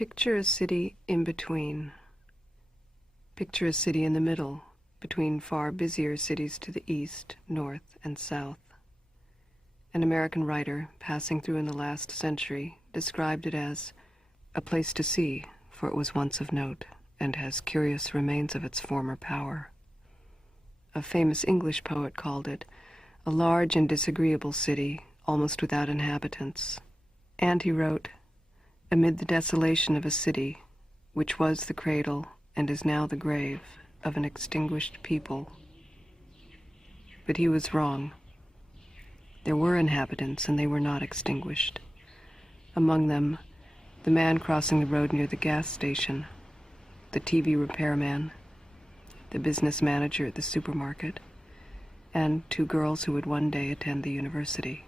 Picture a city in between. Picture a city in the middle, between far busier cities to the east, north, and south. An American writer, passing through in the last century, described it as a place to see, for it was once of note, and has curious remains of its former power. A famous English poet called it a large and disagreeable city, almost without inhabitants. And he wrote, amid the desolation of a city, which was the cradle and is now the grave of an extinguished people. But he was wrong. There were inhabitants, and they were not extinguished. Among them, the man crossing the road near the gas station, the TV repairman, the business manager at the supermarket, and 2 girls who would one day attend the university.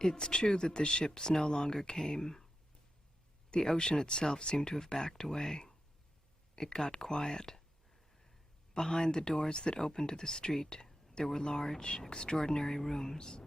It's true that the ships no longer came. The ocean itself seemed to have backed away. It got quiet. Behind the doors that opened to the street, there were large, extraordinary rooms.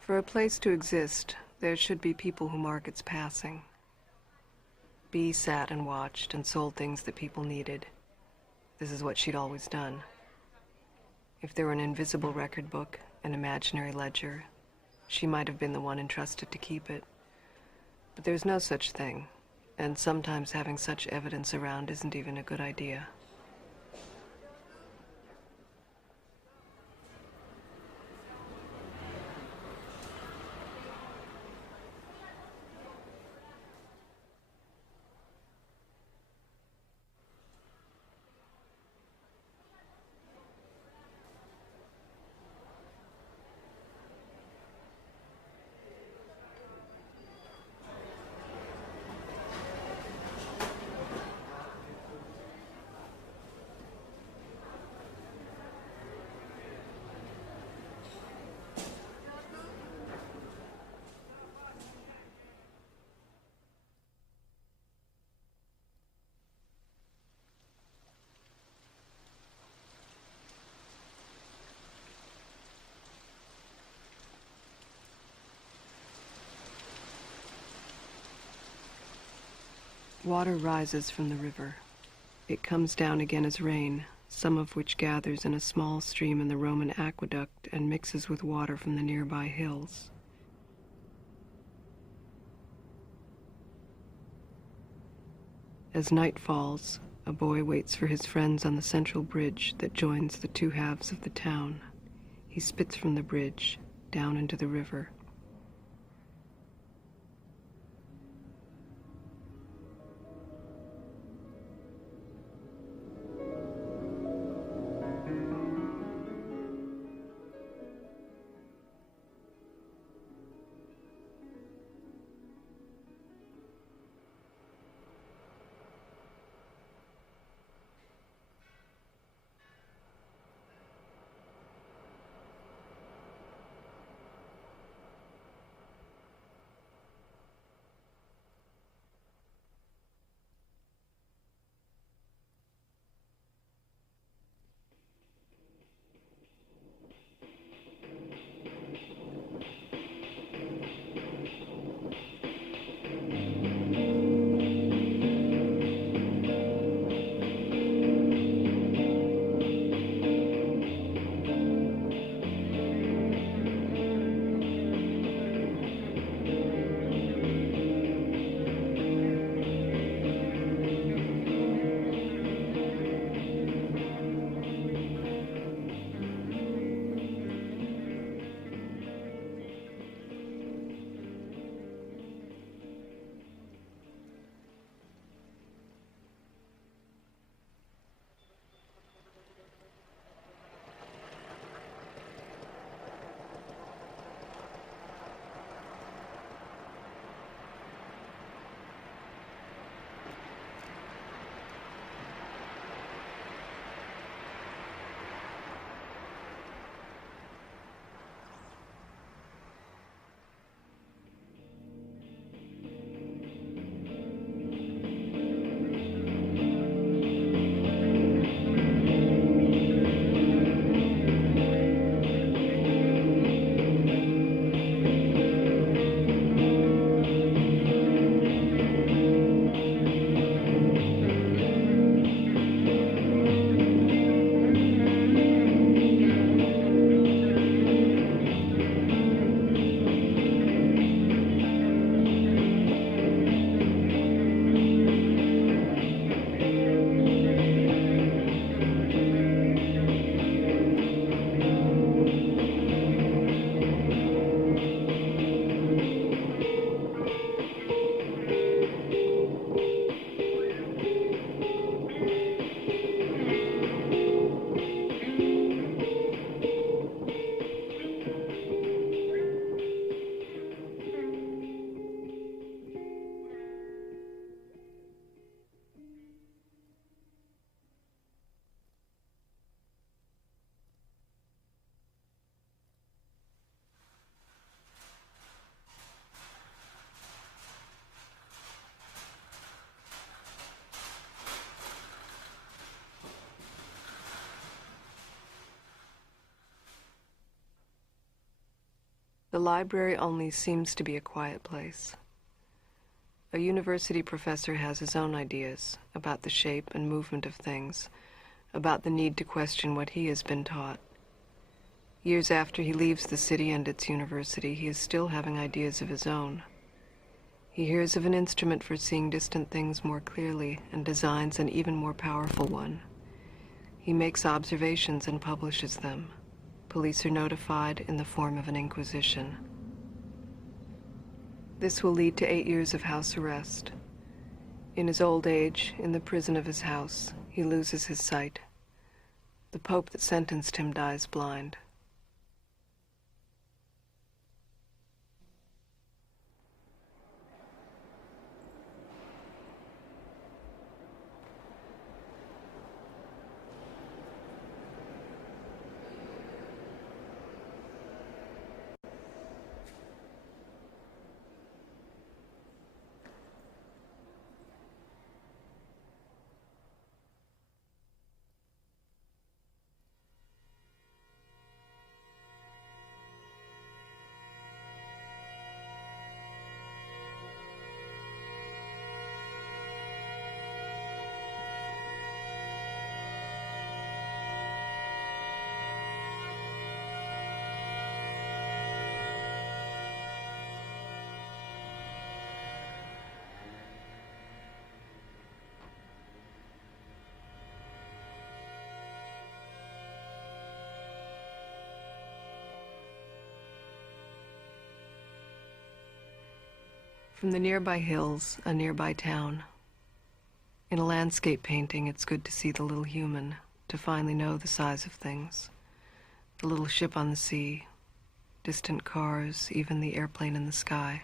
For a place to exist, there should be people who mark its passing. Bee sat and watched and sold things that people needed. This is what she'd always done. If there were an invisible record book, an imaginary ledger, she might have been the one entrusted to keep it. But there's no such thing, and sometimes having such evidence around isn't even a good idea. Water rises from the river. It comes down again as rain, some of which gathers in a small stream in the Roman aqueduct and mixes with water from the nearby hills. As night falls, a boy waits for his friends on the central bridge that joins the two halves of the town. He spits from the bridge, down into the river. The library only seems to be a quiet place. A university professor has his own ideas about the shape and movement of things, about the need to question what he has been taught. Years after he leaves the city and its university, he is still having ideas of his own. He hears of an instrument for seeing distant things more clearly and designs an even more powerful one. He makes observations and publishes them. Police are notified in the form of an inquisition. This will lead to 8 years of house arrest. In his old age, in the prison of his house, he loses his sight. The Pope that sentenced him dies blind. From the nearby hills, a nearby town. In a landscape painting, it's good to see the little human, to finally know the size of things. The little ship on the sea, distant cars, even the airplane in the sky.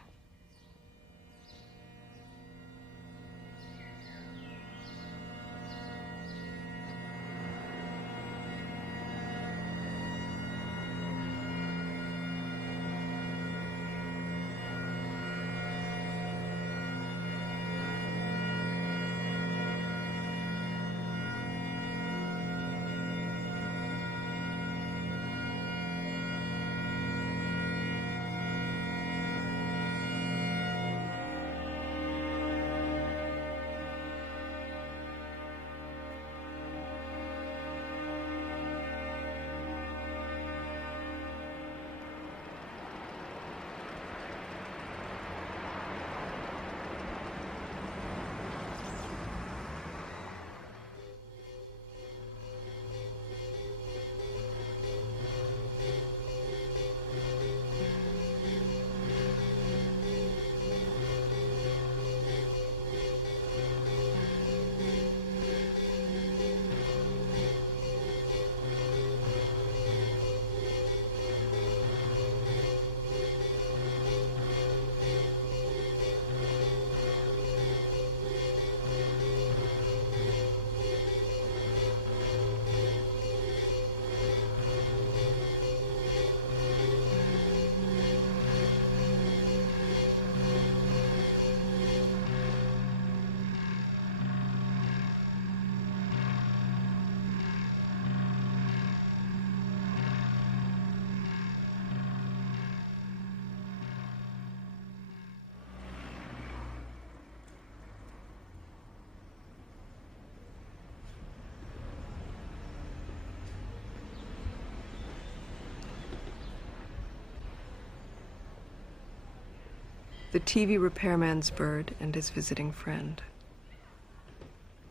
The TV repairman's bird and his visiting friend.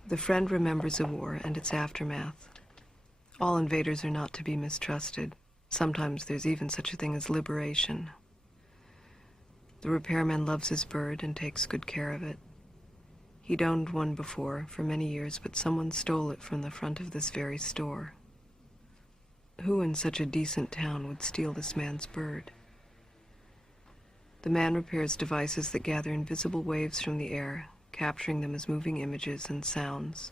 The friend remembers a war and its aftermath. All invaders are not to be mistrusted. Sometimes there's even such a thing as liberation. The repairman loves his bird and takes good care of it. He'd owned one before, for many years, but someone stole it from the front of this very store. Who in such a decent town would steal this man's bird? The man repairs devices that gather invisible waves from the air, capturing them as moving images and sounds.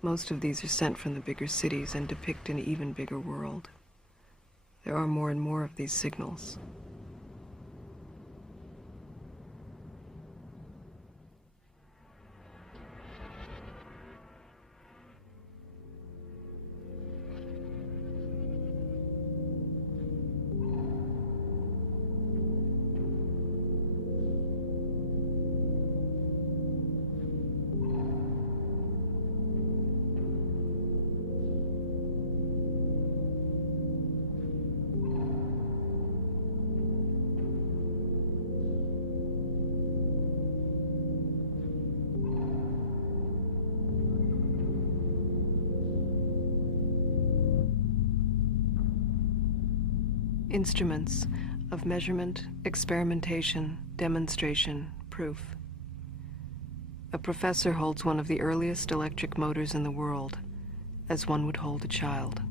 Most of these are sent from the bigger cities and depict an even bigger world. There are more and more of these signals. Instruments of measurement, experimentation, demonstration, proof. A professor holds one of the earliest electric motors in the world, as one would hold a child.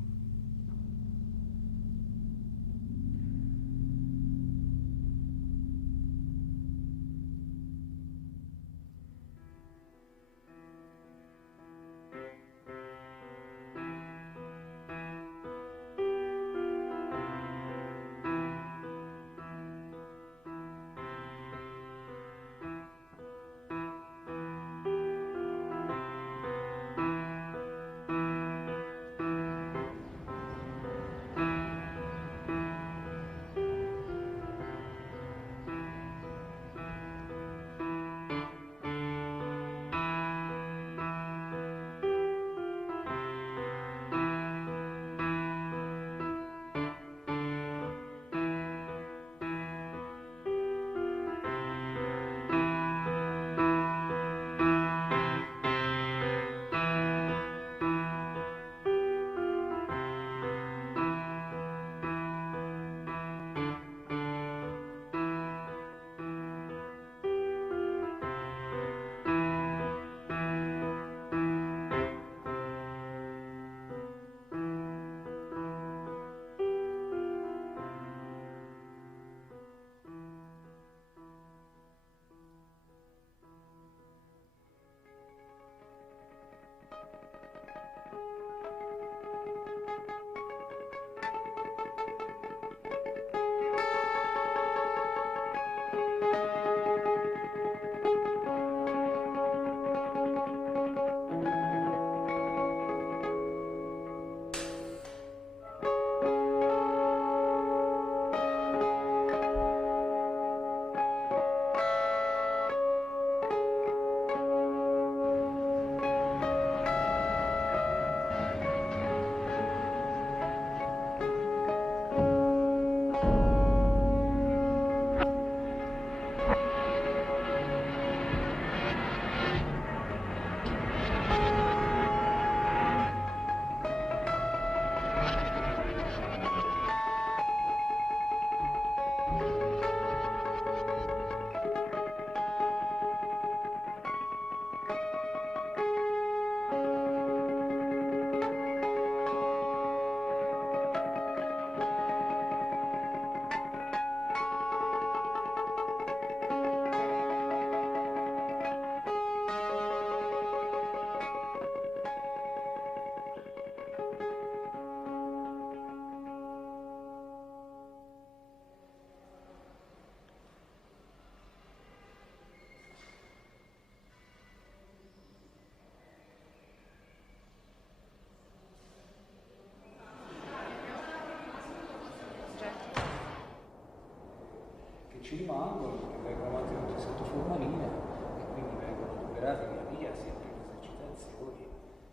Ci rimangono, che vengono mantenuti sotto formalina e quindi vengono liberati via via sempre le esercitazioni,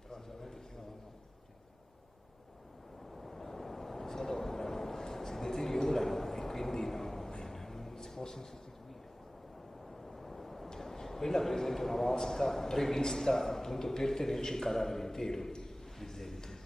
però naturalmente fino a no. Si adoperano, si deteriorano e quindi non si possono sostituire. Quella per esempio è una vasca prevista appunto per tenerci il cadavere intero, ad esempio.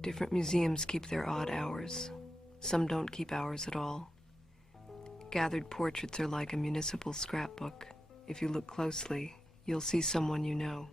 Different museums keep their odd hours. Some don't keep hours at all. Gathered portraits are like a municipal scrapbook. If you look closely, you'll see someone you know.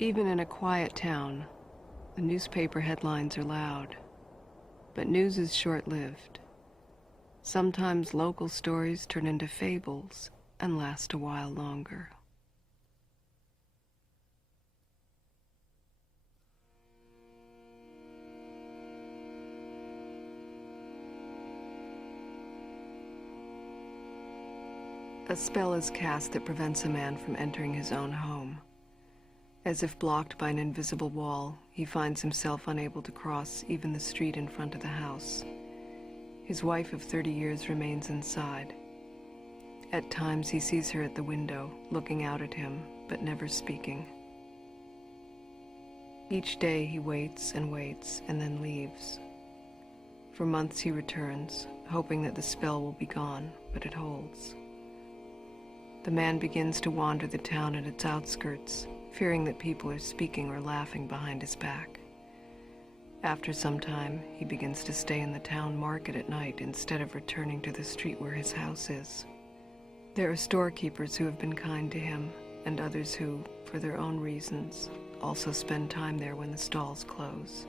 Even in a quiet town, the newspaper headlines are loud. But news is short-lived. Sometimes local stories turn into fables and last a while longer. A spell is cast that prevents a man from entering his own home. As if blocked by an invisible wall, he finds himself unable to cross even the street in front of the house. His wife of 30 years remains inside. At times he sees her at the window, looking out at him, but never speaking. Each day he waits and then leaves. For months he returns, hoping that the spell will be gone, but it holds. The man begins to wander the town and its outskirts, fearing that people are speaking or laughing behind his back. After some time, he begins to stay in the town market at night instead of returning to the street where his house is. There are storekeepers who have been kind to him, and others who, for their own reasons, also spend time there when the stalls close.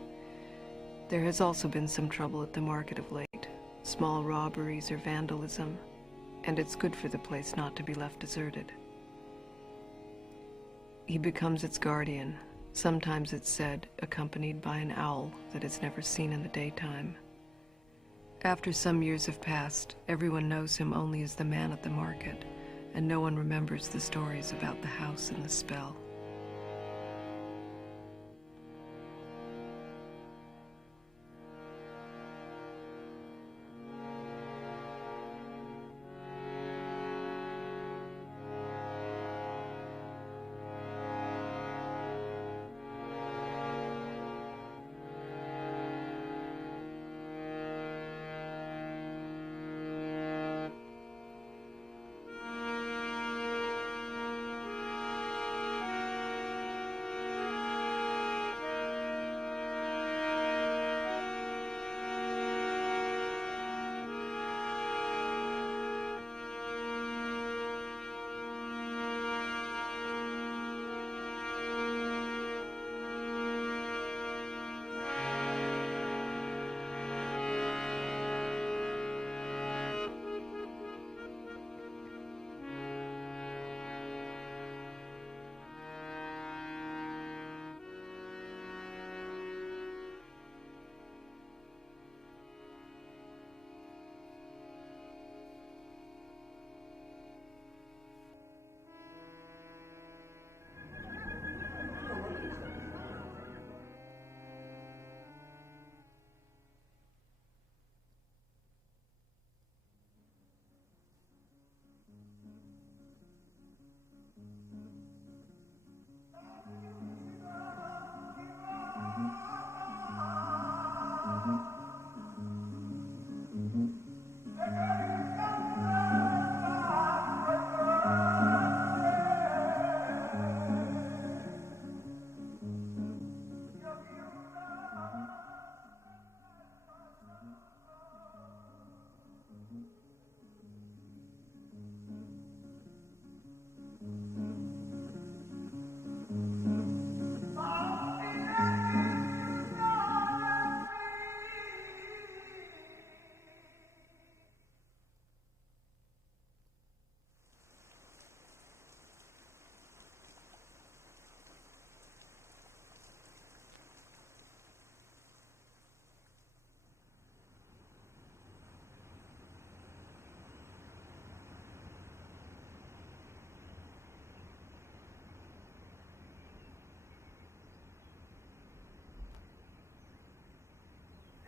There has also been some trouble at the market of late, small robberies or vandalism, and it's good for the place not to be left deserted. He becomes its guardian, sometimes it's said accompanied by an owl that is never seen in the daytime. After some years have passed, everyone knows him only as the man at the market, and no one remembers the stories about the house and the spell.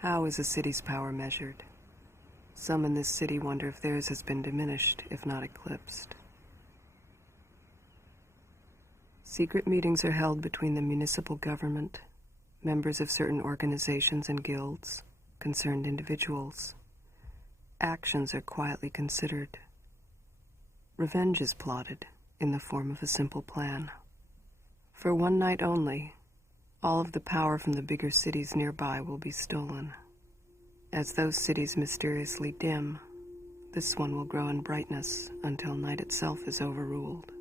How is a city's power measured? Some in this city wonder if theirs has been diminished, if not eclipsed. Secret meetings are held between the municipal government, members of certain organizations and guilds, concerned individuals. Actions are quietly considered. Revenge is plotted in the form of a simple plan. For one night only, all of the power from the bigger cities nearby will be stolen. As those cities mysteriously dim, this one will grow in brightness until night itself is overruled.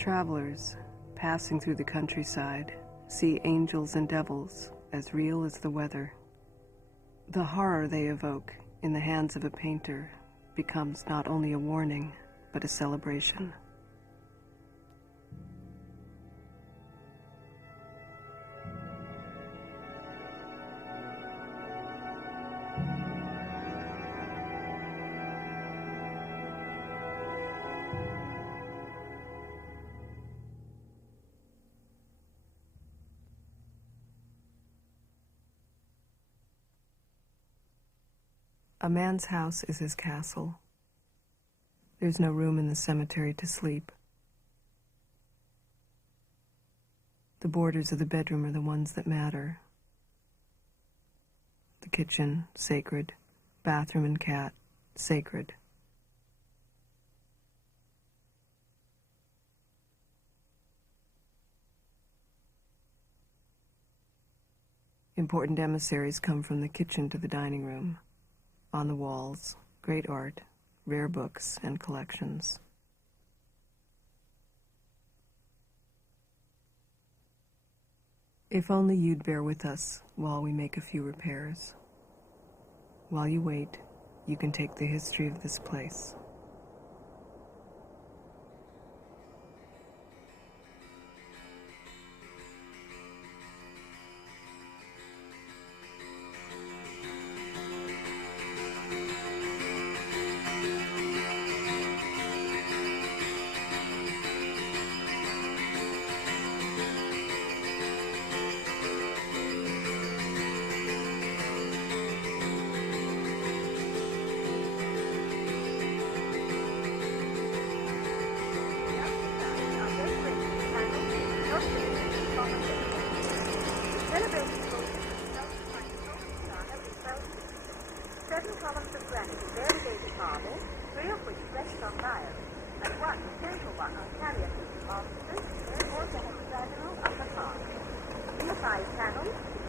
Travelers, passing through the countryside, see angels and devils as real as the weather. The horror they evoke in the hands of a painter becomes not only a warning, but a celebration. A man's house is his castle. There's no room in the cemetery to sleep. The borders of the bedroom are the ones that matter. The kitchen, sacred. Bathroom and cat, sacred. Important emissaries come from the kitchen to the dining room. On the walls, great art, rare books, and collections. If only you'd bear with us while we make a few repairs. While you wait, you can take the history of this place.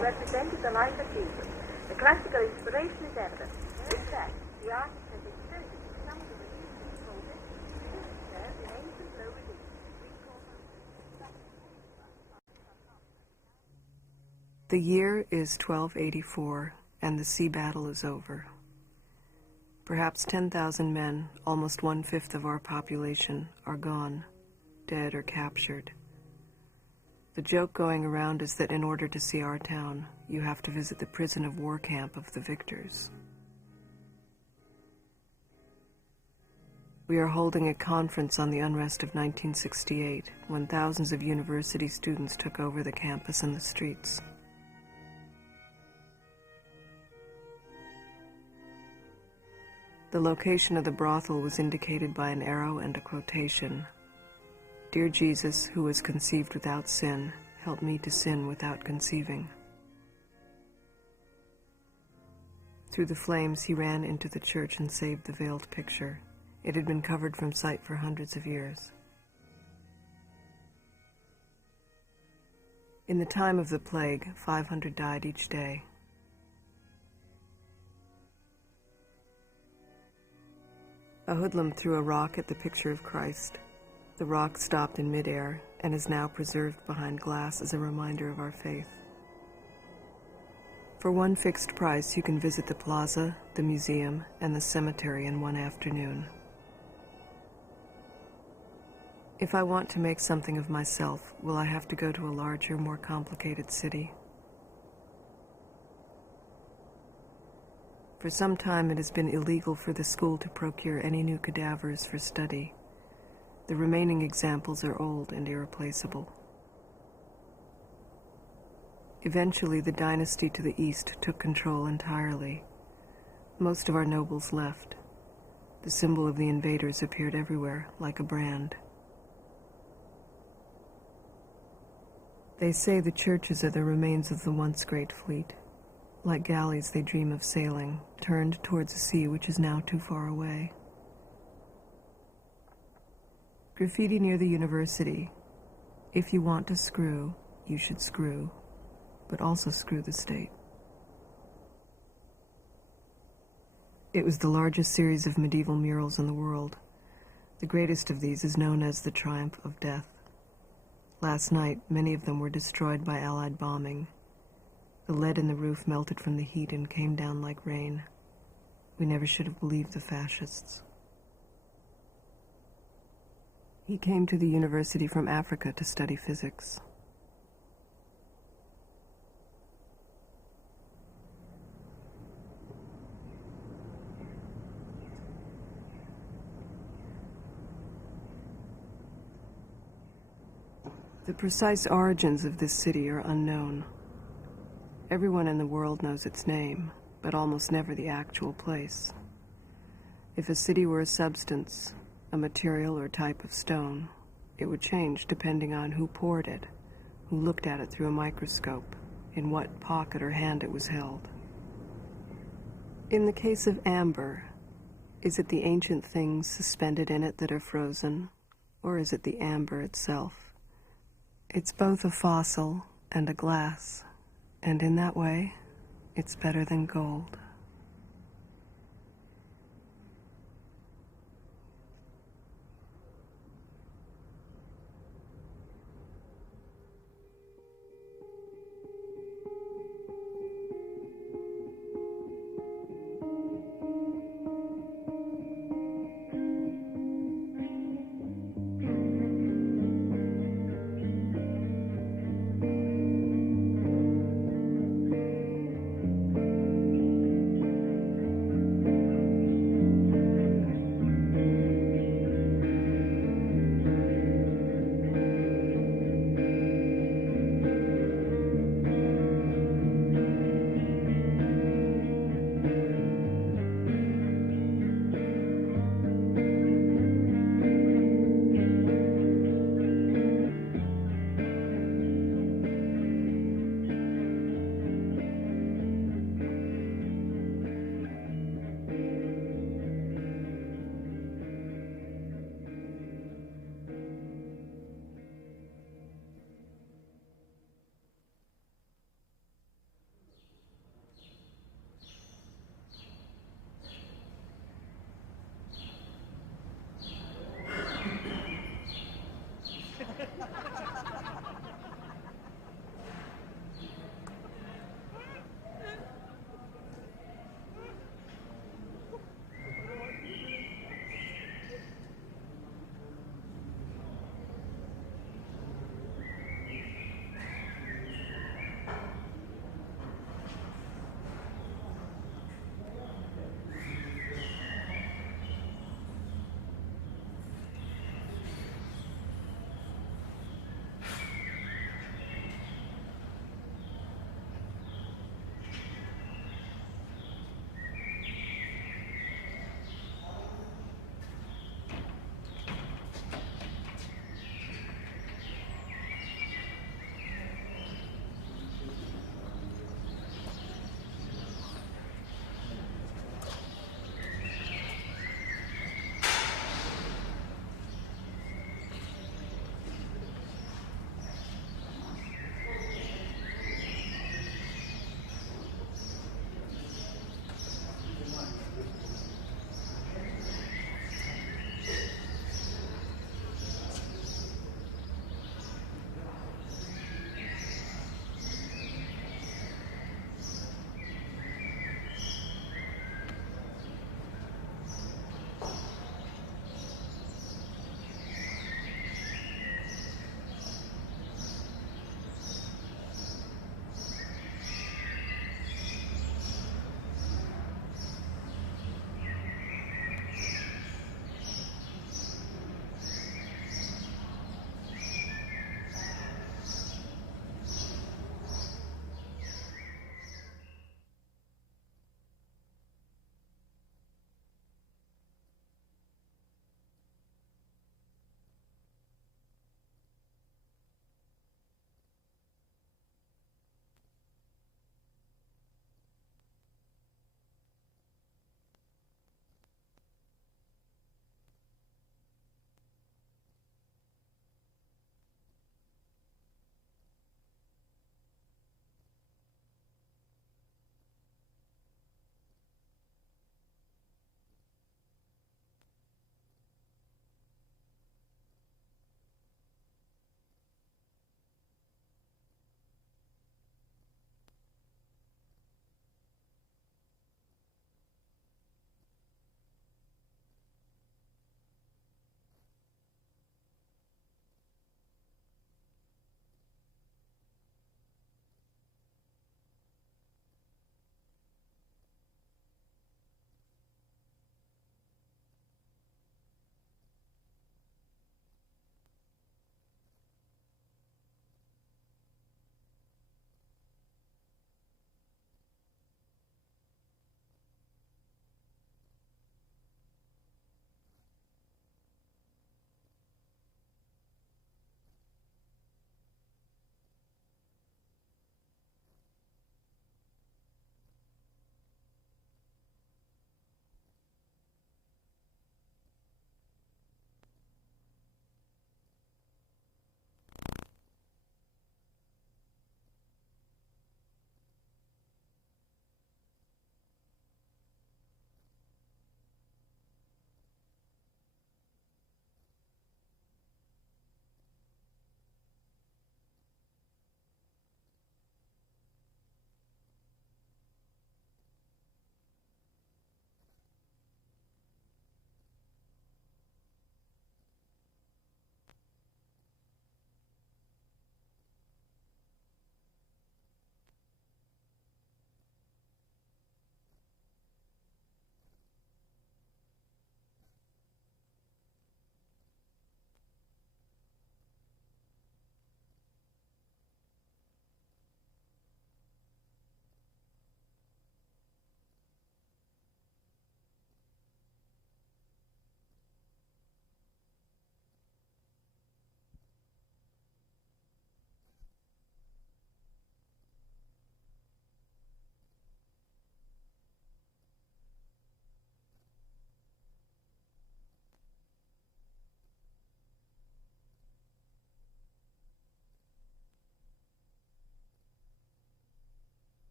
Represented the life of Jesus. The classical inspiration is evident. In fact, the artist has extended some of the religious motives there in ancient low religion. The year is 1284, and the sea battle is over. Perhaps 10,000 men, almost 1/5 of our population, are gone, dead or captured. The joke going around is that in order to see our town, you have to visit the prison of war camp of the victors. We are holding a conference on the unrest of 1968, when thousands of university students took over the campus and the streets. The location of the brothel was indicated by an arrow and a quotation. Dear Jesus, who was conceived without sin, help me to sin without conceiving. Through the flames, he ran into the church and saved the veiled picture. It had been covered from sight for hundreds of years. In the time of the plague, 500 died each day. A hoodlum threw a rock at the picture of Christ. The rock stopped in midair and is now preserved behind glass as a reminder of our faith. For one fixed price, you can visit the plaza, the museum, and the cemetery in one afternoon. If I want to make something of myself, will I have to go to a larger, more complicated city? For some time, it has been illegal for the school to procure any new cadavers for study. The remaining examples are old and irreplaceable. Eventually, the dynasty to the east took control entirely. Most of our nobles left. The symbol of the invaders appeared everywhere, like a brand. They say the churches are the remains of the once great fleet. Like galleys, they dream of sailing, turned towards a sea which is now too far away. Graffiti near the university. If you want to screw, you should screw, but also screw the state. It was the largest series of medieval murals in the world. The greatest of these is known as the Triumph of Death. Last night, many of them were destroyed by Allied bombing. The lead in the roof melted from the heat and came down like rain. We never should have believed the fascists. He came to the university from Africa to study physics. The precise origins of this city are unknown. Everyone in the world knows its name, but almost never the actual place. If a city were a substance, a material or type of stone, it would change depending on who poured it, who looked at it through a microscope, in what pocket or hand it was held. In the case of amber, is it the ancient things suspended in it that are frozen, or is it the amber itself? It's both a fossil and a glass, and in that way, it's better than gold.